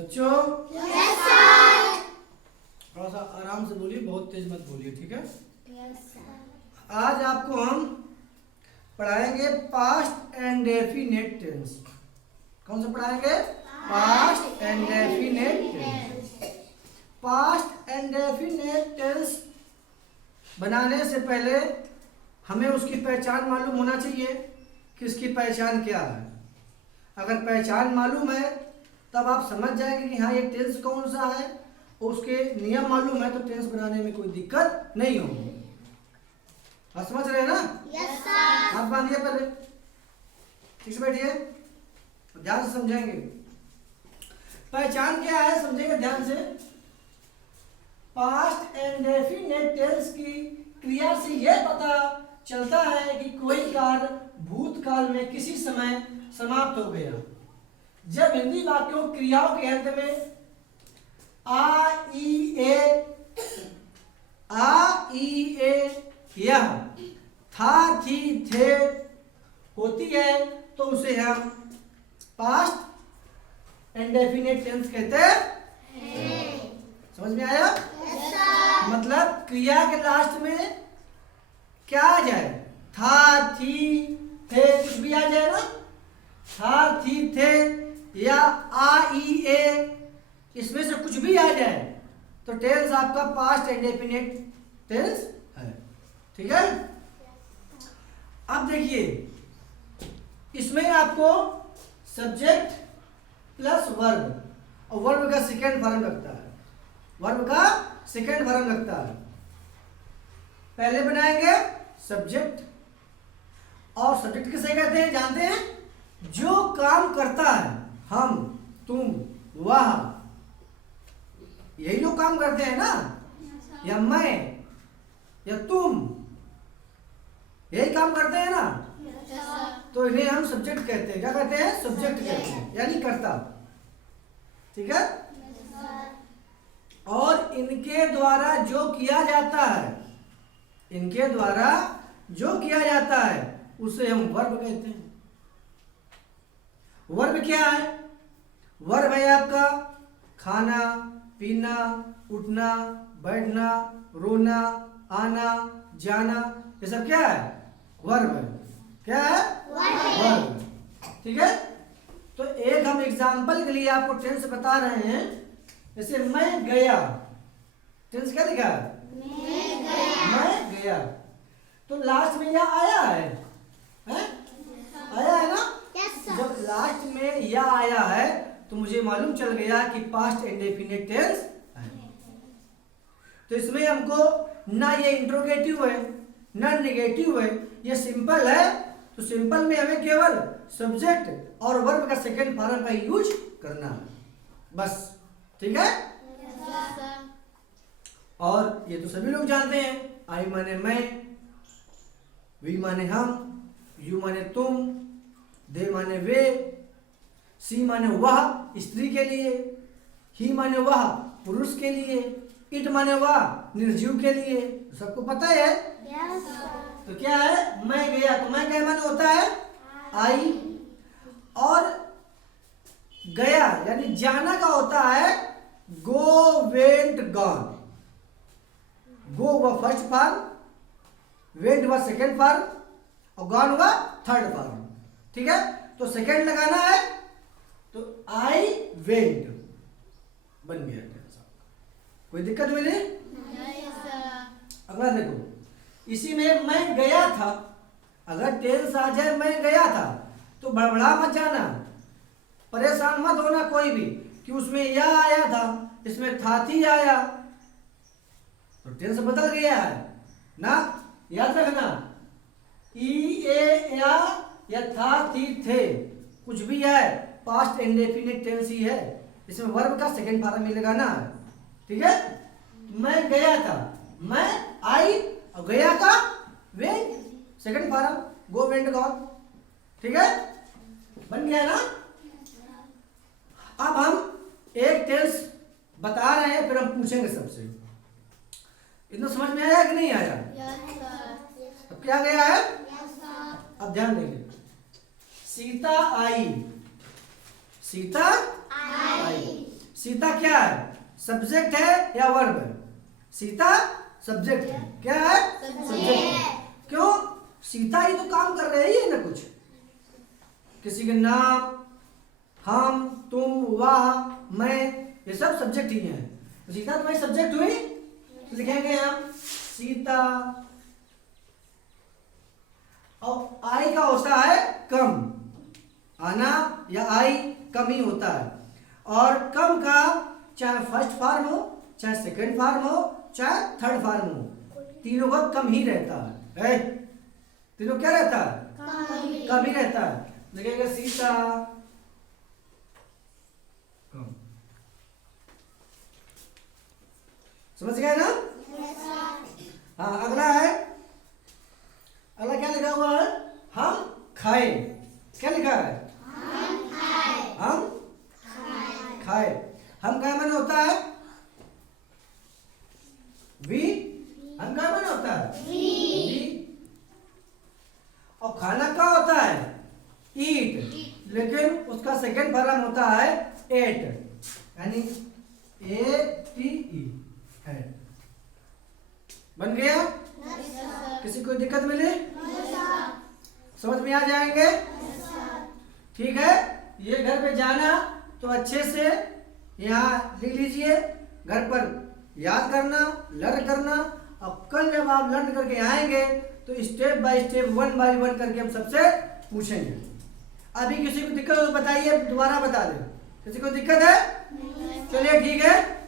बच्चों थोड़ा सा आराम से बोलिए, बहुत तेज मत बोलिए, ठीक है। आज आपको हम पढ़ाएंगे पास्ट एंड डेफिनेट टेंस। कौन सा पढ़ाएंगे? Past and definite tense. Past and definite tense बनाने से पहले हमें उसकी पहचान मालूम होना चाहिए कि इसकी पहचान क्या है। अगर पहचान मालूम है तब आप समझ जाएंगे कि हाँ ये टेंस कौन सा है, और उसके नियम मालूम है तो टेंस बनाने में कोई दिक्कत नहीं होगी। आप समझ रहे हैं ना? Yes sir. हाथ बांधिए, पहले ठीक से बैठिए, ध्यान से समझेंगे। पहचान क्या है समझेंगे ध्यान से। पास्ट एंड डेफिनेट टेंस की क्रिया से यह पता चलता है कि कोई कार्य भूतकाल में किसी समय समाप्त हो गया। जब हिंदी वाक्यों क्रियाओं के अंत में आ ई ए यह था थी थे होती है तो उसे हम पास्ट एंड डेफिनेट टेंस कहते हैं। समझ में आया? Yes sir. मतलब क्रिया के लास्ट में क्या आ जाए? था थी थे, कुछ भी आ जाए ना, था थी थे या आ ई ए, इसमें से कुछ भी आ जाए तो टेंस आपका पास्ट एंड डेफिनेट टेंस है, ठीक है। अब देखिए, इसमें आपको सब्जेक्ट प्लस वर्ब, और वर्ब का सेकेंड फॉर्म लगता है, वर्ब का सेकेंड फॉर्म लगता है। पहले बनाएंगे सब्जेक्ट, और सब्जेक्ट किसे कहते हैं जानते हैं? जो काम करता है, हम, तुम, वह, यही लोग काम करते हैं ना, या मैं या तुम, यही काम करते हैं ना, तो इन्हें हम सब्जेक्ट कहते हैं। क्या कहते हैं? सब्जेक्ट कहते हैं, यानी कर्ता, ठीक है। और इनके द्वारा जो किया जाता है, इनके द्वारा जो किया जाता है उसे हम वर्ब कहते हैं। वर्ब क्या है? वर्ब है आपका खाना, पीना, उठना, बैठना, रोना, आना, जाना, ये सब क्या है? वर्ब है। क्या है? वर्ब, ठीक है। तो एक हम एग्जाम्पल के लिए आपको टेंस बता रहे हैं। जैसे मैं गया, टेंस क्या लिखा है? मैं गया, तो लास्ट में यह आया है, आया है ना? जब लास्ट में यह आया है तो मुझे मालूम चल गया कि पास्ट इंडेफिनिट टेंस है। तो इसमें हमको ना ये इंट्रोगेटिव है ना नेगेटिव है, ये सिंपल है। तो सिंपल में हमें केवल सब्जेक्ट और वर्ब का सेकंड फॉर्म का यूज करना है, बस, ठीक है। और ये तो सभी लोग जानते हैं, आई माने मैं, वी माने हम, यू माने तुम, दे माने वे, सी माने वह स्त्री के लिए, ही माने वह पुरुष के लिए, इट माने वह निर्जीव के लिए। सबको पता है। तो क्या है? मैं गया, तो मैं क्या माने होता है? आई। और गया यानी जाना का होता है गो, वेंट, गॉन। गो हुआ फर्स्ट फॉर्म, वेंट हुआ सेकेंड फॉर्म, और गॉन हुआ थर्ड फॉर्म, ठीक है। तो सेकेंड लगाना है तो आई वेंट बन गया। कोई दिक्कत हुई नहीं? अगला देखो, इसी में मैं गया था, अगर टेंस आ जाए मैं गया था तो बड़बड़ा मत जाना, परेशान मत होना कोई भी कि उसमें या आया था, इसमें था थी आया, तो टेंस बदल गया है ना, याद रखना। ई ए या था थी थे, कुछ भी है, पास्ट इंडेफिनिट टेंस ही है। इसमें वर्ब का सेकंड फॉर्म ही लगाना है, ठीक है। मैं गया था, मैं आई, और गया का वेंट, सेकंड फॉर्म, गो, वेंट, गॉन, ठीक है। बन गया ना? अब हम एक टेंस बता रहे हैं, फिर हम पूछेंगे सबसे। इतना समझ में आया कि नहीं आया? अब क्या गया है? अब ध्यान देंगे। सीता आई, सीता आई, सीता क्या है, सब्जेक्ट है या वर्ब है? सीता सब्जेक्ट है। क्या है? सब्जेक्ट है। क्यों? सीता ही तो काम कर रही है ना कुछ। किसी के नाम, हम, तुम, वह, मैं, ये सब सब्जेक्ट ही हैं। तो सीता तुम्हारी सब्जेक्ट हुई, तो लिखेंगे हम सीता। और आई का होता है कम, आना या आई कम ही होता है। और कम का चाहे फर्स्ट फॉर्म हो, चाहे सेकंड फॉर्म हो, चाहे थर्ड फॉर्म हो, तीनों का कम ही रहता है। तीनों क्या रहता है? कम ही रहता है। लिखेंगे सीता कम। समझ गए ना? हाँ, अगला है, अगला क्या लिखा हुआ है? हम खाए। क्या लिखा है? हम खाए। हम का माने होता है वी। हम का माने होता है वी। और खाना का होता है ईट, लेकिन उसका सेकंड फॉर्म होता है एट, यानी ATE। बन गया? किसी को दिक्कत मिली? समझ में आ जाएंगे? ठीक है। ये घर पे जाना तो अच्छे से यहाँ लिख लीजिए, घर पर याद करना, लर्न करना। अब कल जब आप लर्न करके आएंगे तो step by step, one by one करके हम सबसे पूछेंगे। अभी किसी को दिक्कत हो तो बताइए, दोबारा बता दें। किसी को दिक्कत है? चलिए ठीक है।